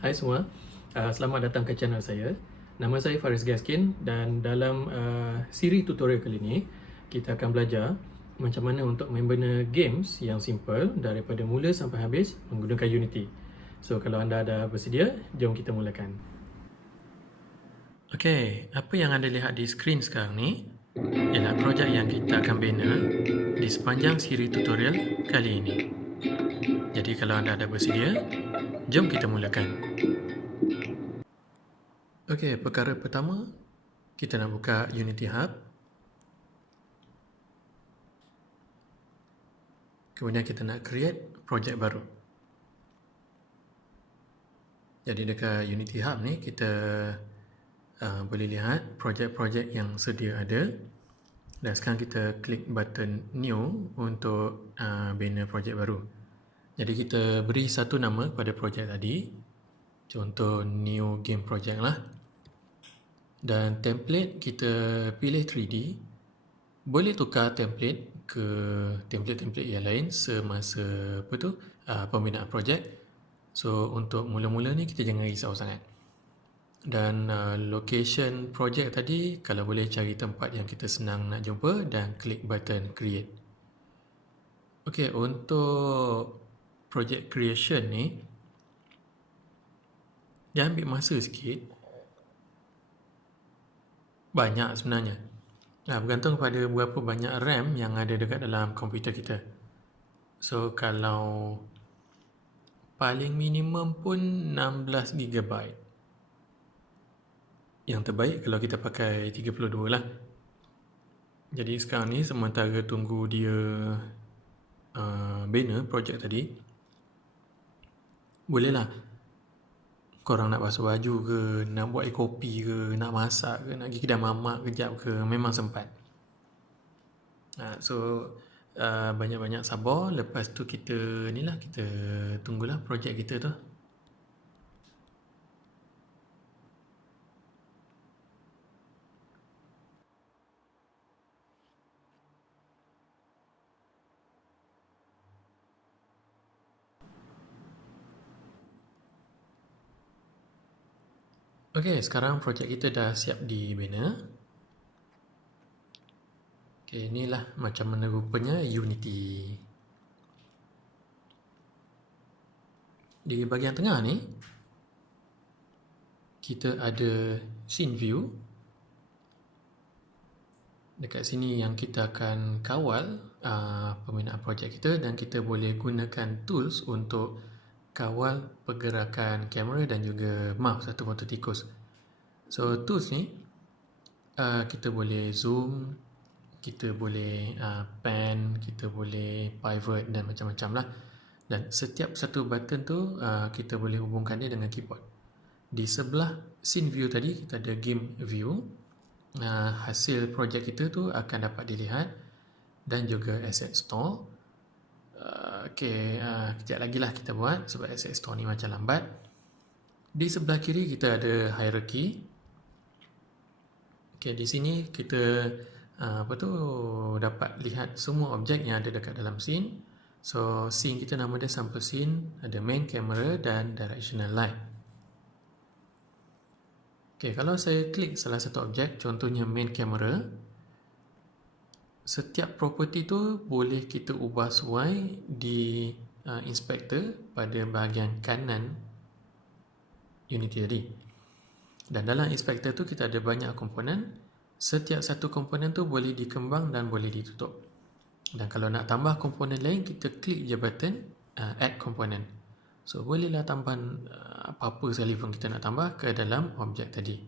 Hai semua, selamat datang ke channel saya. Nama saya Faris Gaskin dan dalam siri tutorial kali ini kita akan belajar macam mana untuk membina games yang simple daripada mula sampai habis menggunakan Unity. So kalau anda ada bersedia, jom kita mulakan. Okey, apa yang anda lihat di skrin sekarang ni ialah projek yang kita akan bina di sepanjang siri tutorial kali ini. Jadi kalau anda ada bersedia, jom kita mulakan. Okey, perkara pertama, kita nak buka Unity Hub. Kemudian kita nak create projek baru. Jadi dekat Unity Hub ni kita boleh lihat projek-projek yang sedia ada. Dan sekarang kita klik button new untuk bina projek baru. Jadi kita beri satu nama pada projek tadi. Contoh new game project lah. Dan template kita pilih 3D. Boleh tukar template ke template-template yang lain semasa pembinaan projek. So untuk mula-mula ni kita jangan risau sangat. Dan location projek tadi, kalau boleh cari tempat yang kita senang nak jumpa dan klik button create. Okey, untuk project creation ni dia ambil masa sikit. Banyak sebenarnya. Bergantung pada berapa banyak RAM yang ada dekat dalam komputer kita. So kalau paling minimum pun 16GB. Yang terbaik kalau kita pakai 32 lah. Jadi sekarang ni sementara tunggu dia bina projek tadi, bolehlah korang nak basuh baju ke, nak buat kopi ke, nak masak ke, nak pergi kedai mamak kejap ke, memang sempat. So banyak-banyak sabar. Lepas tu kita tunggulah projek kita tu. Okey, sekarang projek kita dah siap dibina. Okey, inilah macam mana rupanya Unity. Di bahagian tengah ni kita ada scene view. Dekat sini yang kita akan kawal pembinaan projek kita, dan kita boleh gunakan tools untuk kawal pergerakan kamera dan juga mouse ataupun tikus. So tools ni kita boleh zoom, kita boleh pan, kita boleh pivot dan macam-macam lah. Dan setiap satu button tu kita boleh hubungkan dia dengan keyboard. Di sebelah scene view tadi kita ada game view. Hasil projek kita tu akan dapat dilihat, dan juga asset store. Kejap lagi lah kita buat sebab asset store ni macam lambat. Di sebelah kiri kita ada hierarchy. Di sini kita dapat lihat semua objek yang ada dekat dalam scene. So scene kita nama dia sample scene, ada main camera dan directional light. Kalau saya klik salah satu objek, contohnya main camera, setiap property tu boleh kita ubah sesuai di inspector pada bahagian kanan Unity tadi. Dan dalam inspector tu kita ada banyak komponen. Setiap satu komponen tu boleh dikembang dan boleh ditutup. Dan kalau nak tambah komponen lain, kita klik je button add component. So bolehlah tambahan apa-apa sekalipun kita nak tambah ke dalam objek tadi.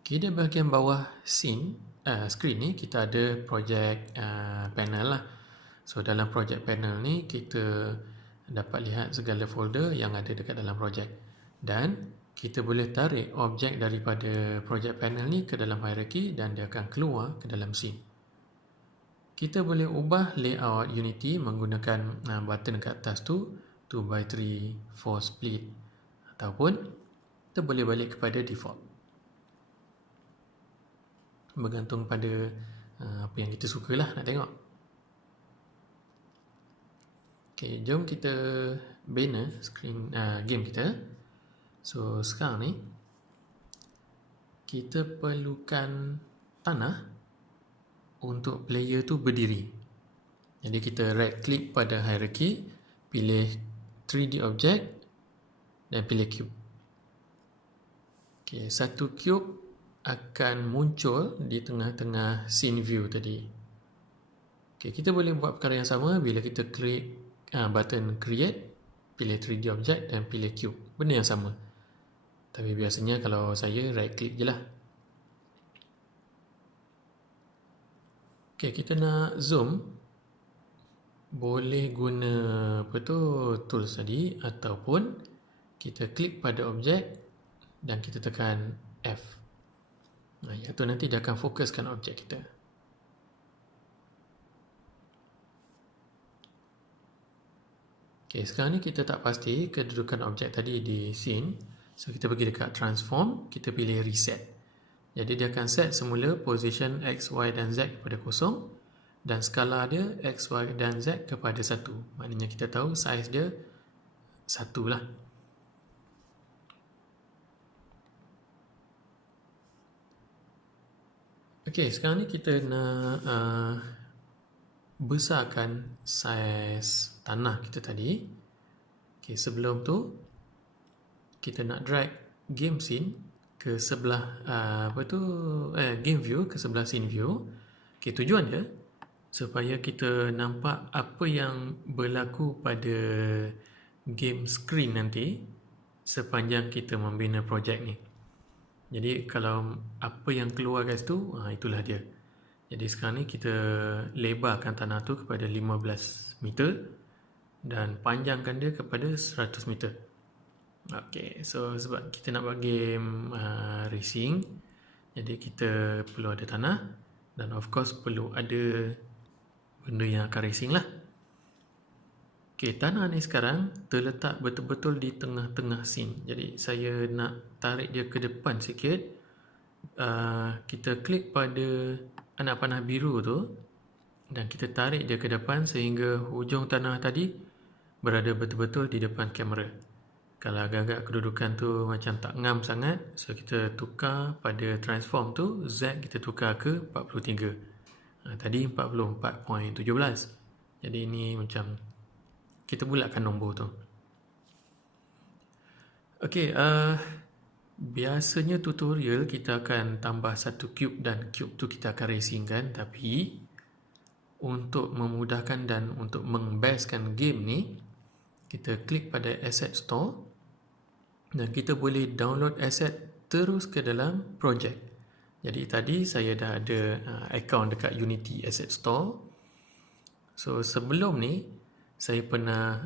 Di bahagian bawah screen ni kita ada project panel lah. So dalam project panel ni kita dapat lihat segala folder yang ada dekat dalam projek. Dan kita boleh tarik objek daripada project panel ni ke dalam hierarchy dan dia akan keluar ke dalam scene. Kita boleh ubah layout Unity menggunakan button kat atas tu, 2x3, 4 split, ataupun kita boleh balik kepada default. Bergantung pada apa yang kita sukalah nak tengok. Jom kita banner screen game kita. So sekarang ni kita perlukan tanah untuk player tu berdiri. Jadi kita right click pada hierarchy, pilih 3D object dan pilih cube. Okay, satu cube akan muncul di tengah-tengah scene view tadi. Okay, kita boleh buat perkara yang sama bila kita klik button create, pilih 3D object dan pilih cube. Benda yang sama. Tapi biasanya kalau saya right click je lah. Okay, kita nak zoom. Boleh guna tools tadi ataupun kita klik pada objek dan kita tekan F. Iaitu nanti dia akan fokuskan objek kita. Okay, sekarang ni kita tak pasti kedudukan objek tadi di scene. So kita pergi dekat transform, kita pilih reset. Jadi dia akan set semula position X, Y dan Z kepada 0 dan skala dia X, Y dan Z kepada 1. Maknanya kita tahu saiz dia 1 lah. Okay, sekarang ni kita nak besarkan saiz tanah kita tadi. Okay, sebelum tu kita nak drag game scene ke sebelah game view ke sebelah scene view. Okay, tujuan dia supaya kita nampak apa yang berlaku pada game screen nanti sepanjang kita membina projek ni. Jadi kalau apa yang keluar guys tu, itulah dia. Jadi sekarang ni kita lebarkan tanah tu kepada 15 meter dan panjangkan dia kepada 100 meter. Okay, so sebab kita nak buat game racing, jadi kita perlu ada tanah dan of course perlu ada benda yang akan racing lah. Okay, tanah ni sekarang terletak betul-betul di tengah-tengah scene. Jadi saya nak tarik dia ke depan sikit. Kita klik pada anak panah biru tu dan kita tarik dia ke depan sehingga hujung tanah tadi berada betul-betul di depan kamera. Kalau agak-agak kedudukan tu macam tak ngam sangat, so kita tukar pada transform tu, Z kita tukar ke 43. Tadi 44.17. Jadi ini macam kita bulatkan nombor tu. Okay, biasanya tutorial kita akan tambah satu cube dan cube tu kita akan racingkan. Tapi untuk memudahkan dan untuk membestkan game ni, kita klik pada asset store dan kita boleh download asset terus ke dalam projek. Jadi tadi saya dah ada account dekat Unity Asset Store. So sebelum ni saya pernah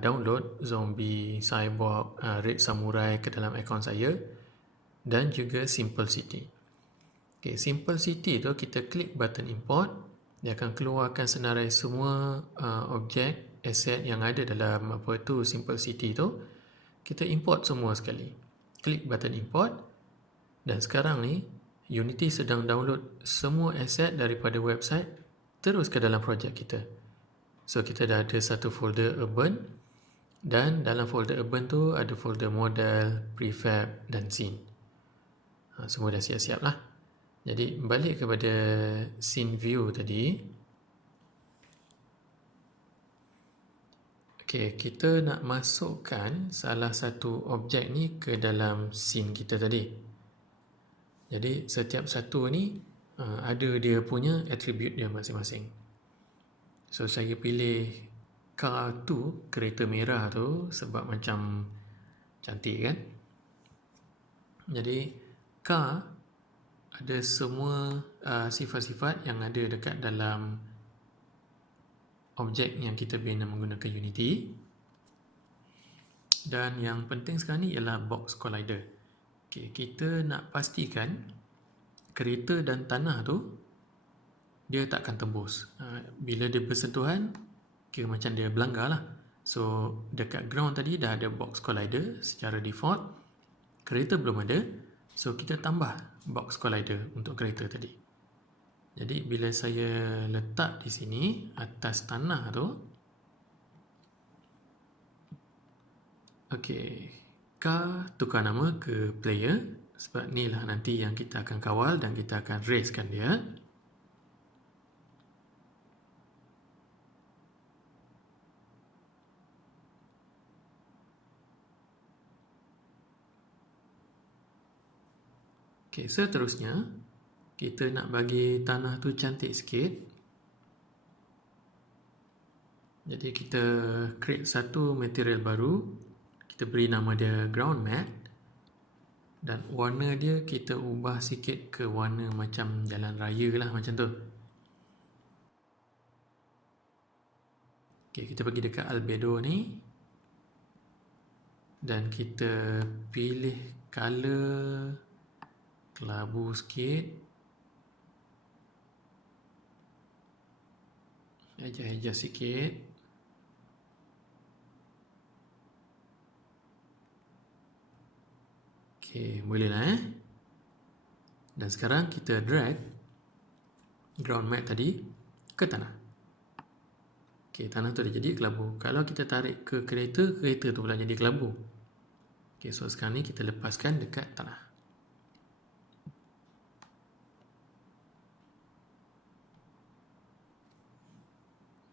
download Zombie, Cyborg, Red Samurai ke dalam account saya dan juga Simple City. Okay, Simple City tu kita klik button import, dia akan keluarkan senarai semua objek, asset yang ada dalam Simple City tu. Kita import semua sekali. Klik button import dan sekarang ni Unity sedang download semua asset daripada website terus ke dalam projek kita. So kita dah ada satu folder urban dan dalam folder urban tu ada folder model, prefab dan scene. Semua dah siap-siap lah. Jadi balik kepada scene view tadi. Okay, kita nak masukkan salah satu objek ni ke dalam scene kita tadi. Jadi setiap satu ni ada dia punya attribute dia masing-masing. So saya pilih car tu, kereta merah tu sebab macam cantik kan. Jadi car ada semua sifat-sifat yang ada dekat dalam objek yang kita bina menggunakan Unity. Dan yang penting sekarang ni ialah box collider. Okay, kita nak pastikan kereta dan tanah tu dia tak akan tembus. Bila dia bersentuhan, kira macam dia berlanggar lah. So dekat ground tadi dah ada box collider secara default. Kereta belum ada, so kita tambah box collider untuk kereta tadi. Jadi bila saya letak di sini atas tanah tu, Okey, car tukar nama ke player sebab ni lah nanti yang kita akan kawal dan kita akan racekan dia. Okey, seterusnya kita nak bagi tanah tu cantik sikit. Jadi kita create satu material baru. Kita beri nama dia ground mat. Dan warna dia kita ubah sikit ke warna macam jalan raya lah, macam tu. Okay, kita pergi dekat albedo ni. Dan kita pilih color kelabu sikit. Adjust sikit. Okay, boleh lah Dan sekarang kita drag ground mat tadi ke tanah. Okay, tanah tu dah jadi kelabu. Kalau kita tarik ke kereta, kereta tu pula jadi kelabu. Okay, so sekarang ni kita lepaskan dekat tanah.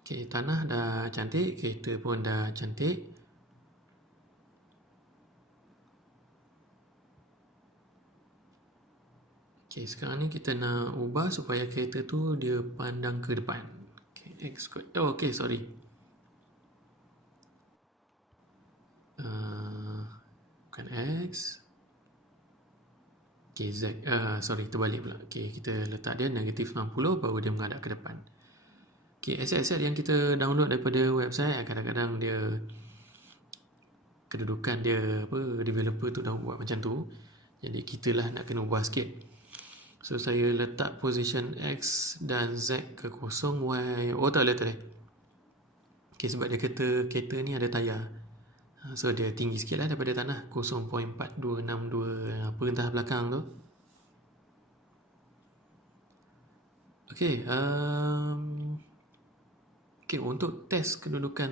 Okay, tanah dah cantik, kereta pun dah cantik. Okay, sekarang ni kita nak ubah supaya kereta tu dia pandang ke depan. Okay, X code. Oh, okay, sorry. Bukan X. Okay, Z. Sorry, terbalik pula. Okay, kita letak dia negatif 90 baru dia menghadap ke depan. Okay, aset-aset yang kita download daripada website kadang-kadang dia kedudukan dia developer tu dah buat macam tu. Jadi kita lah nak kena ubah sikit. So saya letak position X dan Z ke kosong, Y. Oh tak boleh. Okay, sebab dia kata kereta ni ada tayar. So dia tinggi sikit lah daripada tanah, 0.4262 apa entah belakang tu. Okay, okay, untuk test kedudukan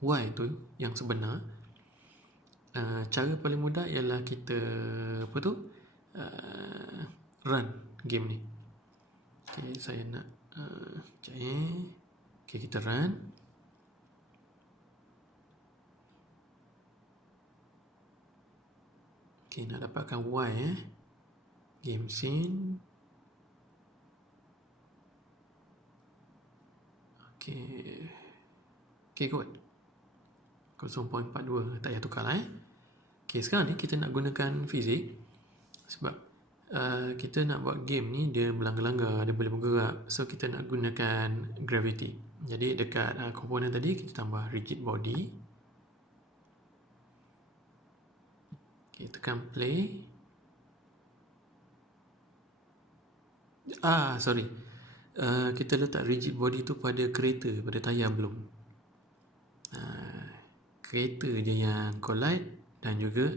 Y tu yang sebenar, cara paling mudah ialah kita run game ni. Okay, saya nak okay, kita run. Okay, nak dapatkan Y game scene. Okay, kot 0.42, tak payah tukar lah Okay, sekarang ni kita nak gunakan fizik sebab kita nak buat game ni dia melanggar-langgar, dia boleh bergerak. So kita nak gunakan gravity. Jadi dekat komponen tadi kita tambah rigid body. Okay, tekan play. Sorry. Kita letak rigid body tu pada kereta, pada tayar belum. Kereta je yang collide dan juga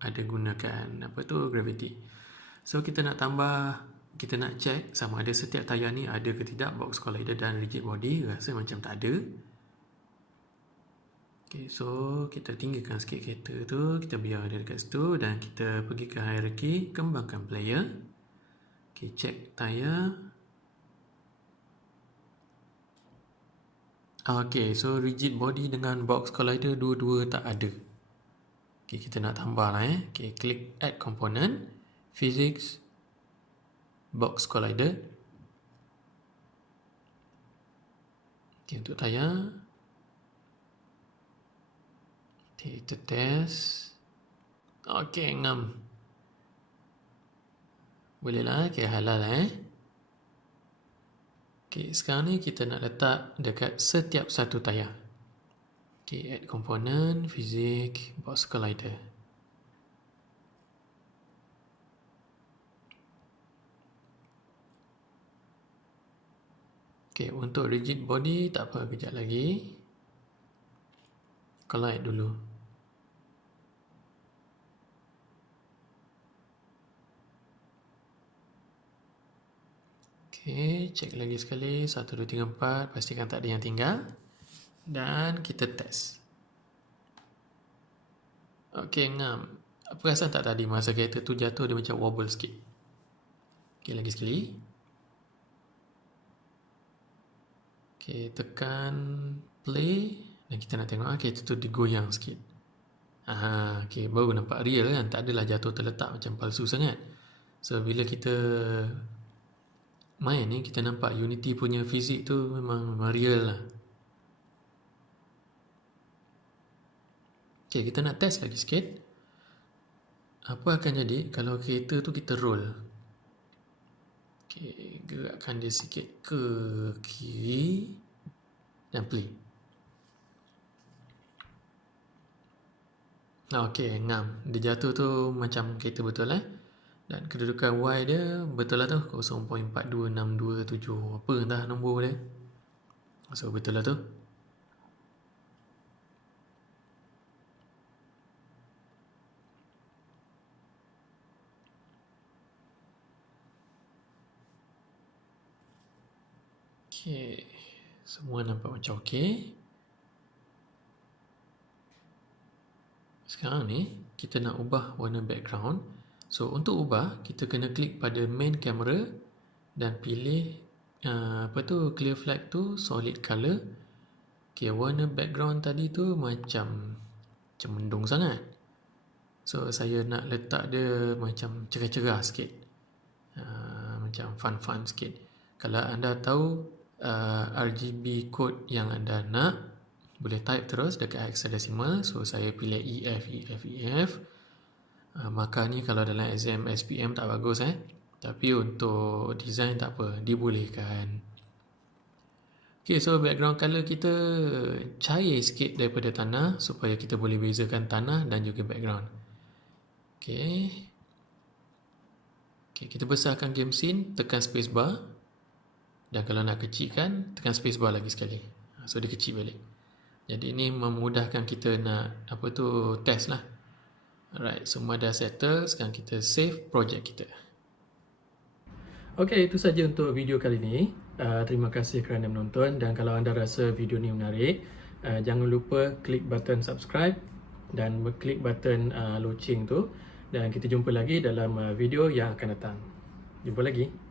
ada gunakan gravity. So kita nak tambah, kita nak check sama ada setiap tayar ni ada ke tidak box collider dan rigid body. Rasa macam tak ada. Okay, so kita tinggikan sikit kereta tu, kita biar dia dekat situ dan kita pergi ke hierarchy, kembangkan player. Okay, check tayar. Okay, so rigid body dengan box collider dua-dua tak ada. Okay, kita nak tambah lah Okay, klik add component, physics, box collider. Okay, untuk tayar. Okay, kita test. Okay, ngam. Boleh lah, okay, halal Okay, sekarang ni kita nak letak dekat setiap satu tayar. Okay, add component, physics, box collider. Okay, untuk rigid body tak apa, kejap lagi. Collide dulu. Okay, cek lagi sekali. 1, 2, 3, 4. Pastikan tak ada yang tinggal. Dan kita test. Okey, ngam. Perasan tak tadi masa kereta tu jatuh dia macam wobble sikit. Okey, lagi sekali. Okey, tekan play dan kita nak tengok kereta tu digoyang sikit. Okey, baru nampak real kan, tak adalah jatuh terletak macam palsu sangat. So bila kita main ni, kita nampak Unity punya fizik tu memang real lah. Okey, kita nak test lagi sikit. Apa akan jadi kalau kereta tu kita roll? Okey, gerakkan dia sikit ke kiri dan play. Okey, ngam. Dia jatuh tu macam kereta betul Dan kedudukan Y dia betul lah tu, 0.4262 apa entah nombor dia. So betul lah tu. Okey, semua nampak macam okey. Sekarang ni kita nak ubah warna background. So untuk ubah, kita kena klik pada main camera dan pilih clear flag tu solid color. Okey, warna background tadi tu macam mendung sangat. So saya nak letak dia macam cerah-cerah sikit. Macam fun-fun sikit. Kalau anda tahu RGB code yang anda nak, boleh type terus dekat hexadecimal. So saya pilih EF. Maka ni kalau dalam exam SPM tak bagus tapi untuk design tak apa, dibolehkan. Okay, so background color kita cair sikit daripada tanah supaya kita boleh bezakan tanah dan juga background. Okay, kita besarkan game scene, tekan spacebar. Dan kalau nak kecilkan, tekan spacebar lagi sekali. So dia kecil balik. Jadi ini memudahkan kita nak test lah. Alright, semua dah settle. Sekarang kita save project kita. Okay, itu saja untuk video kali ini. Terima kasih kerana menonton. Dan kalau anda rasa video ni menarik, jangan lupa klik button subscribe dan klik button loceng tu. Dan kita jumpa lagi dalam video yang akan datang. Jumpa lagi.